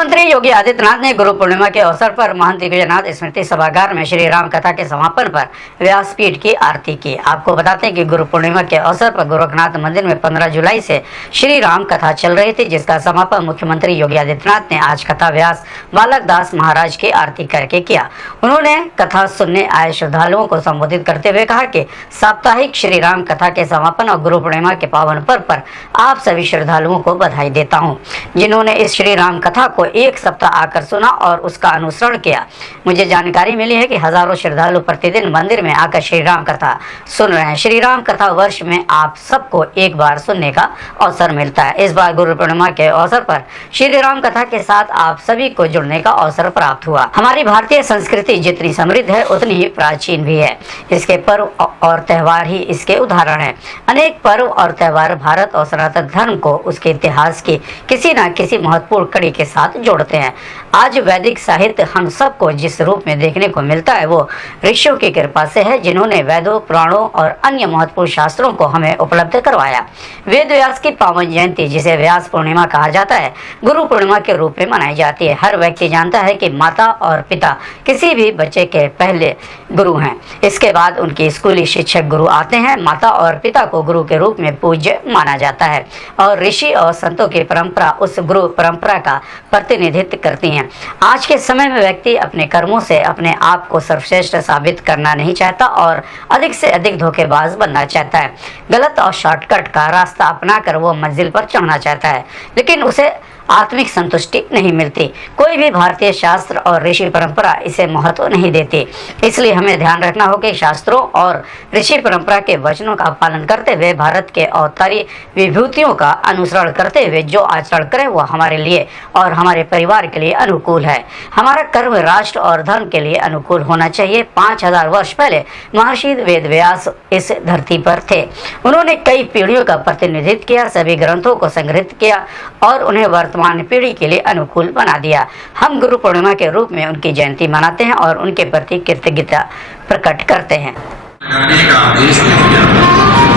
मुख्यमंत्री योगी आदित्यनाथ ने गुरु पूर्णिमा के अवसर पर महंत दिग्विजयनाथ स्मृति सभागार में श्री राम कथा के समापन पर व्यासपीठ की आरती की। आपको बताते हैं कि गुरु पूर्णिमा के अवसर पर गोरखनाथ मंदिर में 15 जुलाई से श्री राम कथा चल रही थी, जिसका समापन मुख्यमंत्री योगी आदित्यनाथ ने आज कथा व्यास बालक दास महाराज की आरती करके किया। उन्होंने कथा सुनने आए श्रद्धालुओं को संबोधित करते हुए कहा कि साप्ताहिक श्री राम कथा के समापन और गुरु पूर्णिमा के पावन पर्व पर आप सभी श्रद्धालुओं को बधाई देता हूँ, जिन्होंने इस श्री राम कथा को एक सप्ताह आकर सुना और उसका अनुसरण किया। मुझे जानकारी मिली है कि हजारों श्रद्धालु प्रतिदिन मंदिर में आकर श्री राम कथा सुन रहे हैं। श्री राम कथा वर्ष में आप सबको एक बार सुनने का अवसर मिलता है। इस बार गुरु पूर्णिमा के अवसर पर श्री राम कथा के साथ आप सभी को जुड़ने का अवसर प्राप्त हुआ। हमारी भारतीय संस्कृति जितनी समृद्ध है उतनी ही प्राचीन भी है। इसके पर्व और त्यौहार ही इसके उदाहरण है। अनेक पर्व और त्यौहार भारत और सनातन धर्म को उसके इतिहास की किसी न किसी महत्वपूर्ण कड़ी के साथ जोड़ते हैं। आज वैदिक साहित्य हम सबको जिस रूप में देखने को मिलता है वो ऋषियों की कृपा से है, जिन्होंने वेदों, पुराणों और अन्य महत्वपूर्ण शास्त्रों को हमें उपलब्ध करवाया। वेद व्यास की पावन जयंती, जिसे व्यास पूर्णिमा कहा जाता है, गुरु पूर्णिमा के रूप में मनाई जाती है। हर व्यक्ति जानता है कि माता और पिता किसी भी बच्चे के पहले गुरु हैं। इसके बाद उनके स्कूली शिक्षक गुरु आते हैं। माता और पिता को गुरु के रूप में पूज्य माना जाता है और ऋषि और संतों की परंपरा उस गुरु परंपरा का प्रतिनिधित्व करती हैं। आज के समय में व्यक्ति अपने कर्मों से अपने आप को सर्वश्रेष्ठ साबित करना नहीं चाहता और अधिक से अधिक धोखेबाज बनना चाहता है। गलत और शॉर्टकट का रास्ता अपनाकर वो मंजिल पर चढ़ना चाहता है, लेकिन उसे आत्मिक संतुष्टि नहीं मिलती। कोई भी भारतीय शास्त्र और ऋषि परंपरा इसे महत्व नहीं देती। इसलिए हमें ध्यान रखना हो कि शास्त्रों और ऋषि परंपरा के वचनों का पालन करते हुए भारत के अवतारी विभूतियों का अनुसरण करते हुए जो आचरण करें वो हमारे लिए और हमारे परिवार के लिए अनुकूल है। हमारा कर्म राष्ट्र और धर्म के लिए अनुकूल होना चाहिए। 5000 वर्ष पहले महर्षि वेद व्यास इस धरती पर थे। उन्होंने कई पीढ़ियों का प्रतिनिधित्व किया, सभी ग्रंथों को संग्रहित किया और उन्हें वर्तमान पीढ़ी के लिए अनुकूल बना दिया। हम गुरु पूर्णिमा के रूप में उनकी जयंती मनाते हैं और उनके प्रति कृतज्ञता प्रकट करते हैं।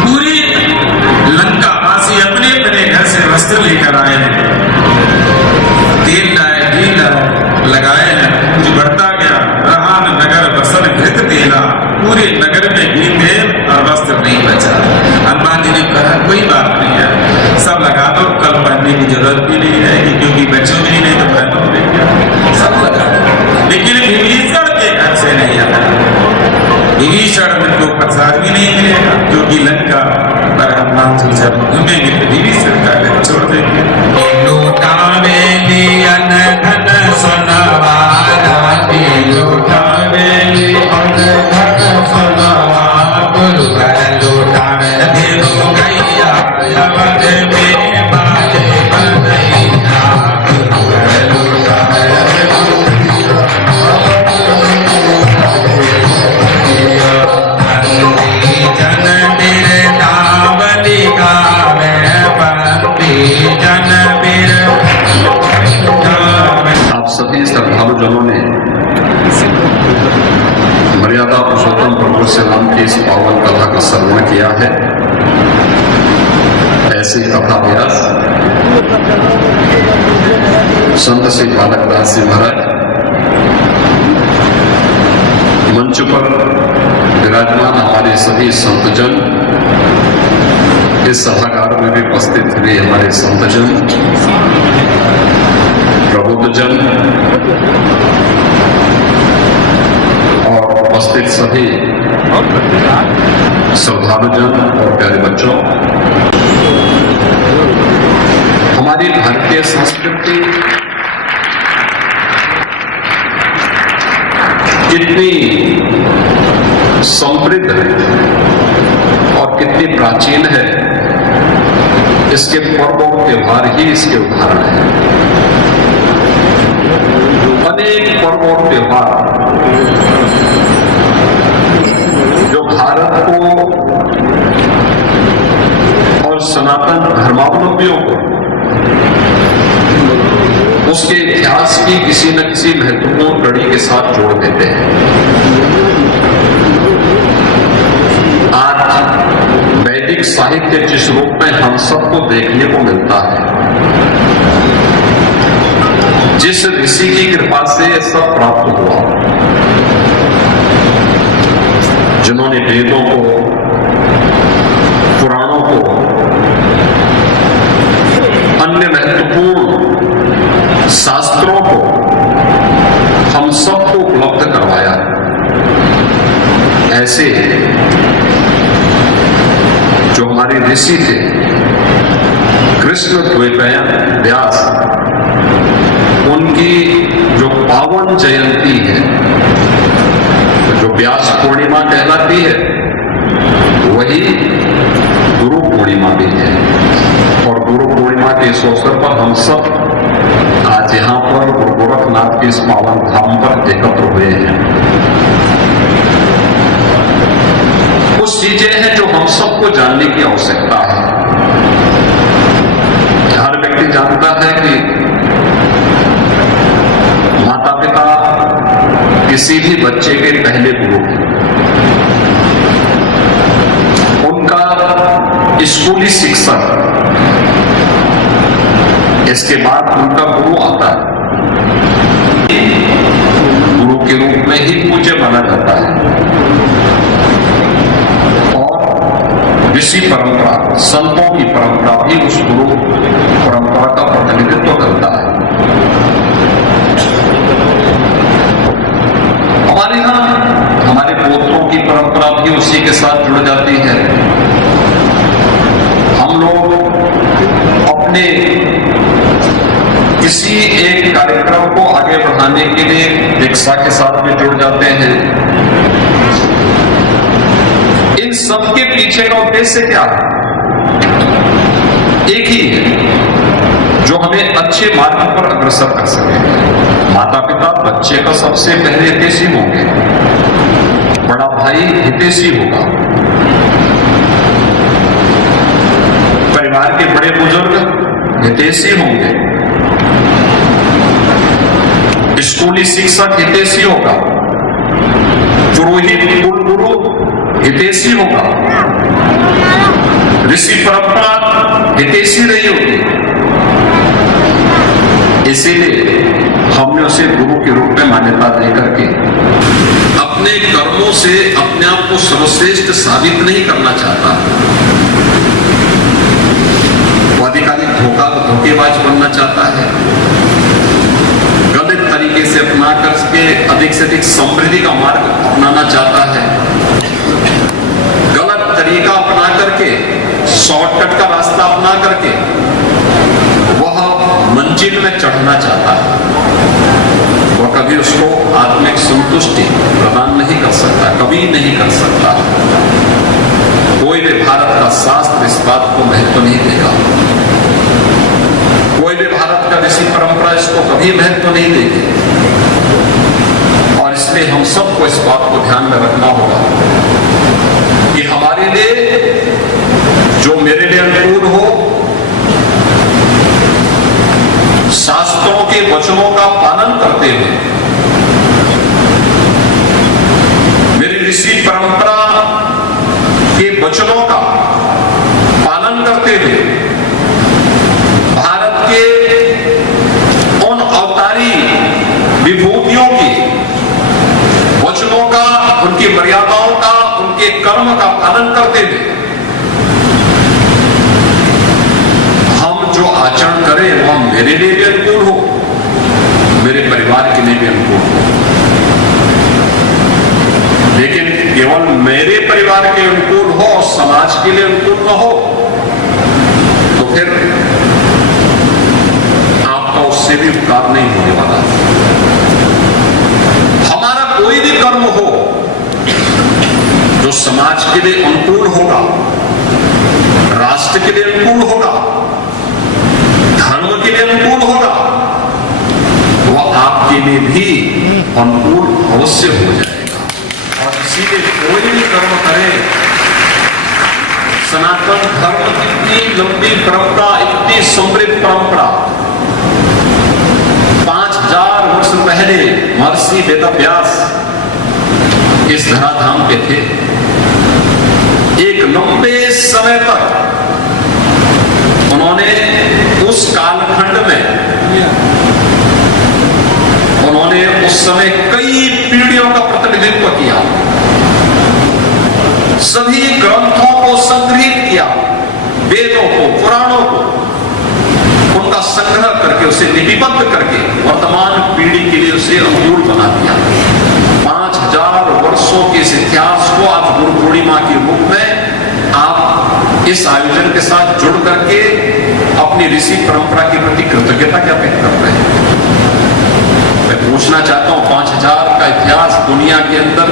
पूरी लंका वासी अपने अपने घर से वस्त्र लेकर आए हैं, तेल लाए, घी लाए, लगाए हैं। कुछ बढ़ता गया, रहा नगर बसन घृत तेला, पूरे नगर में घी तेल और वस्त्र नहीं बचा। हनुमान जी ने कहा कोई बात नहीं है, सब लगा दो, कल पहनने की जरूरत भी नहीं है, क्योंकि बच्चों में ही नहीं तो बहनों में क्या, सब लगा दो। लेकिन विभीषण के घर से नहीं आता। विभीषण को प्रसाद भी नहीं मिलेगा, क्योंकि लंका पर हनुमान जी जब घूमेंगे तो विभीषण का घर छोड़ देंगे। आप सभी श्रद्धालुजनों ने मर्यादा पुरुषोत्तम प्रभु श्री राम की इस पावन कथा का श्रवण किया है। ऐसी कथा व्यास संत श्री बालक दास जी महाराज मंच पर विराजमान हमारे सभी संतजन, इस सभागार में भी उपस्थित हुए हमारे संतजन, प्रबुद्धजन और उपस्थित सभी श्रद्धालुजन और प्यारे बच्चों, हमारी भारतीय संस्कृति कितनी समृद्ध है और कितनी प्राचीन है, इसके पर्व और त्योहार ही इसके उदाहरण है। अनेक पर्व और त्योहार जो भारत को और सनातन धर्मावलंबियों को उसके इतिहास की किसी न किसी महत्वपूर्ण कड़ी के साथ जोड़ देते हैं। आज वैदिक साहित्य जिस रूप में हम सबको देखने को मिलता है, जिस ऋषि की कृपा से ये सब प्राप्त हुआ, जिन्होंने वेदों को, पुराणों को, अन्य महत्वपूर्ण शास्त्रों को हम सबको उपलब्ध करवाया, ऐसे जो हमारे ऋषि थे कृष्ण द्वैपायन व्यास, उनकी जो पावन जयंती है, जो व्यास पूर्णिमा कहलाती है, वही गुरु पूर्णिमा भी है। और गुरु पूर्णिमा के इस अवसर पर हम सब आज यहां पर गुरु गोरखनाथ के इस पावन धाम पर एकत्र हुए हैं। कुछ चीजें हैं जो हम सबको जानने की आवश्यकता है। हर व्यक्ति जानता है कि माता पिता किसी भी बच्चे के पहले गुरु हैं। उनका स्कूली शिक्षक, इसके बाद उनका गुरु आता है। गुरु के रूप में ही पूज्य माना जाता है। और ऋषि परंपरा, संतों की परंपरा भी उस गुरु परंपरा का प्रतिनिधित्व करता है। हमारे यहां हमारे पोत्रों की परंपरा भी उसी के साथ जुड़ जाती है। हम लोग अपने किसी एक कार्यक्रम को आगे बढ़ाने के लिए दीक्षा के साथ भी जुड़ जाते हैं। इन सब के पीछे का उद्देश्य क्या है? एक ही है, जो हमें अच्छे मार्ग पर अग्रसर कर सके। माता पिता बच्चे का सबसे पहले हितैषी होंगे, बड़ा भाई हितैषी होगा, परिवार के बड़े बुजुर्ग हितैषी होंगे, स्कूली शिक्षक हितैषी होगा, पुरोहित कुलगुरु हितैषी होगा, ऋषि परंपरा हितैषी रही होगी। इसीलिए हमने उसे गुरु के रूप में मान्यता देकर के अपने कर्मों से अपने आप को सर्वश्रेष्ठ साबित नहीं करना चाहता। वो आधिकारिक धोखेबाज बनना चाहता है, गलत तरीके से अपना करके अधिक से अधिक समृद्धि का मार्ग अपनाना चाहता है, गलत तरीका अपना करके, शॉर्टकट का रास्ता अपना करके वह मंजिल में चढ़ना चाहता है। वह कभी उसको आत्मिक संतुष्टि प्रदान नहीं कर सकता, कभी नहीं कर सकता। कोई भी भारत का शास्त्र इस बात को महत्व नहीं देगा, कोई भी भारत का ऋषि परंपरा इसको कभी महत्व नहीं देगी। और इसलिए हम सबको इस बात को ध्यान में रखना होगा कि हमारे लिए, जो मेरे लिए अनुकूल हो, शास्त्रों के वचनों का पालन करते हुए, मेरी ऋषि परंपरा के वचनों का पालन करते हुए, भारत के उन अवतारी विभूतियों की वचनों का, उनकी मर्यादाओं का, उनके कर्म का पालन करते हुए हम जो आचरण करें वह मेरे लिए भी अनुकूल हो, मेरे परिवार के लिए भी अनुकूल हो। लेकिन केवल मेरे परिवार के अनुकूल हो और समाज के लिए अनुकूल न हो, तो फिर आपका उससे भी उपकार नहीं होने वाला। हमारा कोई भी कर्म हो जो समाज के लिए अनुकूल होगा, राष्ट्र के लिए अनुकूल होगा, धर्म के लिए अनुकूल होगा, वह आपके लिए भी अनुकूल अवश्य हो जाएगा। और इसीलिए कोई भी कर्म करे, सनातन धर्म की इतनी लंबी परंपरा, इतनी समृद्ध परंपरा, 5000 वर्ष पहले महर्षि वेदव्यास इस धराधाम पे थे। एक लंबे समय तक उन्होंने उस कालखंड में समय कई पीढ़ियों का प्रतिनिधित्व किया, सभी ग्रंथों को संग्रहित किया, वेदों को, पुराणों को, उनका संग्रह करके उसे लिपिबद्ध करके वर्तमान पीढ़ी के लिए उसे अनुकूल बना दिया। 5000 वर्षों के इस इतिहास को आज गुरु पूर्णिमा के रूप में आप इस आयोजन के साथ जुड़ करके अपनी ऋषि परंपरा के प्रति कृतज्ञता ज्ञापित कर रहे हैं। मैं पूछना चाहता हूं, 5000 का इतिहास दुनिया के अंदर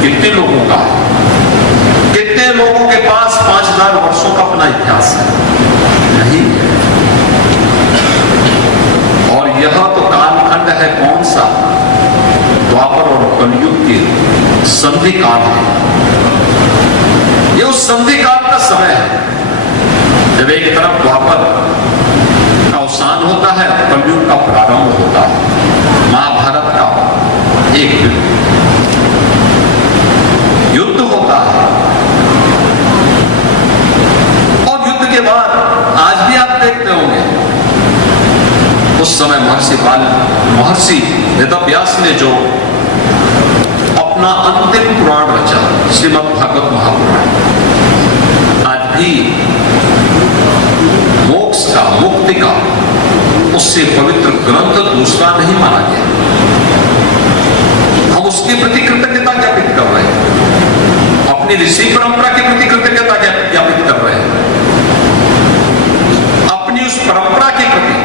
कितने लोगों का है? कितने लोगों के पास 5000 वर्षों का अपना इतिहास है? नहीं। और यह तो कालखंड है कौन सा? द्वापर और कलयुग के संधि काल है। यह उस संधि काल का समय है जब एक तरफ द्वापर का अवसान होता है, कलयुग का प्रारंभ होता है। महाभारत का एक युद्ध होता है और युद्ध के बाद आज भी आप देखते होंगे, उस समय महर्षि वेदव्यास ने जो अपना अंतिम पुराण रचा, श्रीमद् भागवत महापुराण, आज भी मोक्ष का, मुक्ति का उससे पवित्र ग्रंथ दूसरा नहीं माना गया। हम उसके प्रति कृतज्ञता ज्ञापित कर रहे हैं, अपनी ऋषि परंपरा के प्रति कृतज्ञता ज्ञापित कर रहे हैं, अपनी उस परंपरा के प्रति।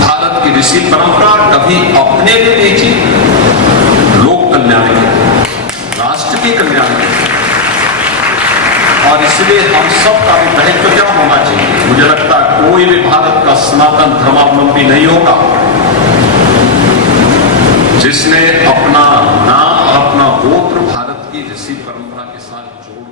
भारत की ऋषि परंपरा कभी अपने लिए नहीं जी, लोक कल्याण के, राष्ट्र के कल्याण के। और इसलिए हम सब का भी दायित्व क्या होना चाहिए? मुझे लगता है कोई भी भारत का सनातन धर्मावलंबी नहीं होगा जिसने अपना नाम, अपना गोत्र भारत की ऋषि परंपरा के साथ जोड़